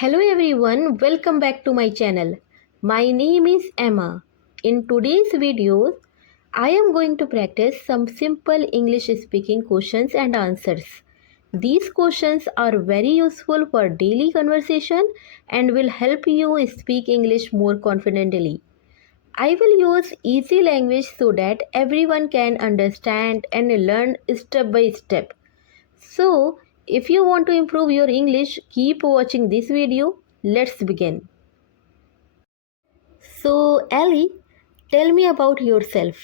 Hello everyone, welcome back to my channel. My name is Emma. In today's video, I am going to practice some simple English speaking questions and answers. These questions are very useful for daily conversation and will help you speak English more confidently. I will use easy language so that everyone can understand and learn step by step. So, if you want to improve your English, keep watching this video. Let's begin. So, Ellie, tell me about yourself.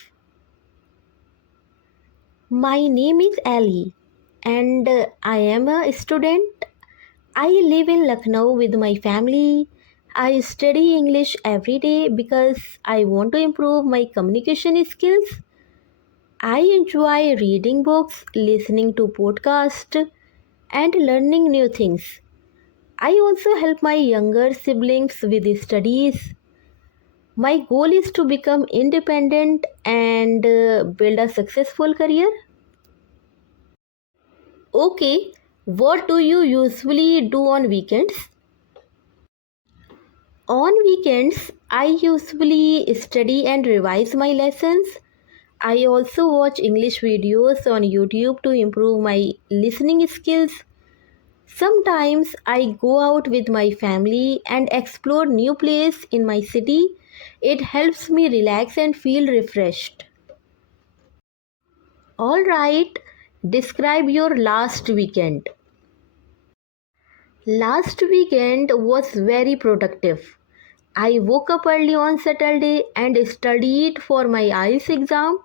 My name is Ellie and I am a student. I live in Lucknow with my family. I study English every day because I want to improve my communication skills. I enjoy reading books, listening to podcasts, and learning new things. I also help my younger siblings with studies. My goal is to become independent and build a successful career. Okay, what do you usually do on weekends? On weekends, I usually study and revise my lessons. I also watch English videos on YouTube to improve my listening skills. Sometimes I go out with my family and explore new places in my city. It helps me relax and feel refreshed. All right, describe your last weekend. Last weekend was very productive. I woke up early on Saturday and studied for my IELTS exam.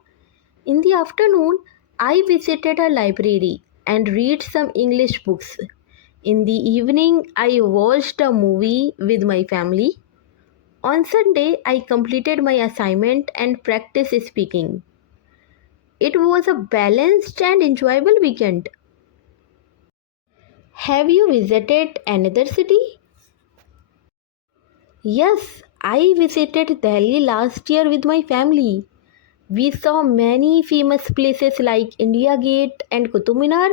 In the afternoon, I visited a library and read some English books. In the evening, I watched a movie with my family. On Sunday, I completed my assignment and practiced speaking. It was a balanced and enjoyable weekend. Have you visited another city? Yes, I visited Delhi last year with my family. We saw many famous places like India Gate and Qutub Minar.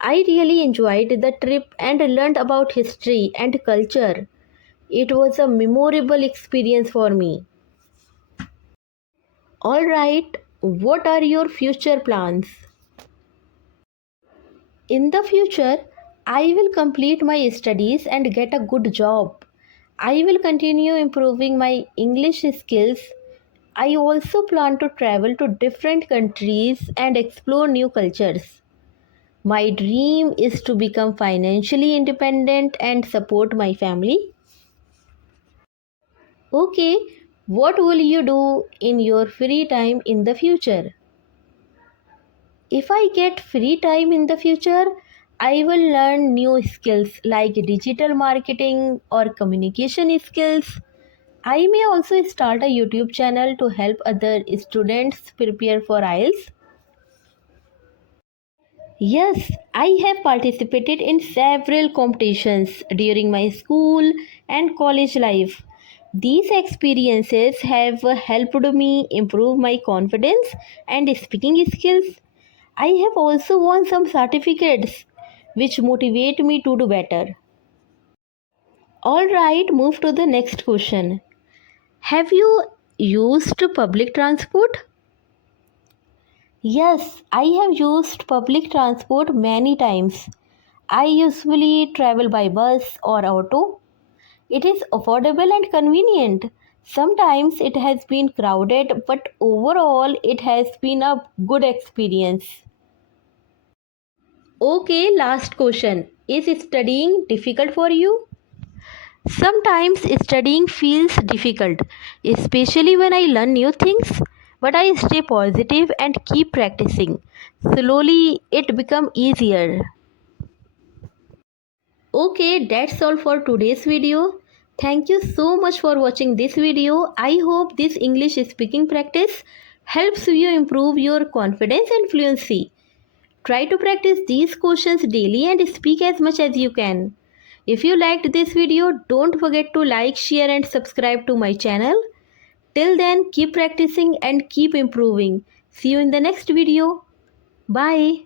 I really enjoyed the trip and learned about history and culture. It was a memorable experience for me. Alright, what are your future plans? In the future, I will complete my studies and get a good job. I will continue improving my English skills. I also plan to travel to different countries and explore new cultures. My dream is to become financially independent and support my family. Okay, what will you do in your free time in the future? If I get free time in the future, I will learn new skills like digital marketing or communication skills. I may also start a YouTube channel to help other students prepare for IELTS. Yes, I have participated in several competitions during my school and college life. These experiences have helped me improve my confidence and speaking skills. I have also won some certificates which motivate me to do better. Alright, move to the next question. Have you used public transport? Yes, I have used public transport many times. I usually travel by bus or auto. It is affordable and convenient. Sometimes it has been crowded, but overall it has been a good experience. Okay, last question. Is studying difficult for you? Sometimes studying feels difficult, especially when I learn new things, but I stay positive and keep practicing. Slowly it becomes easier. Okay, that's all for today's video. Thank you so much for watching this video. I hope this English speaking practice helps you improve your confidence and fluency. Try to practice these questions daily and speak as much as you can. If you liked this video, don't forget to like, share and subscribe to my channel. Till then, keep practicing and keep improving. See you in the next video. Bye.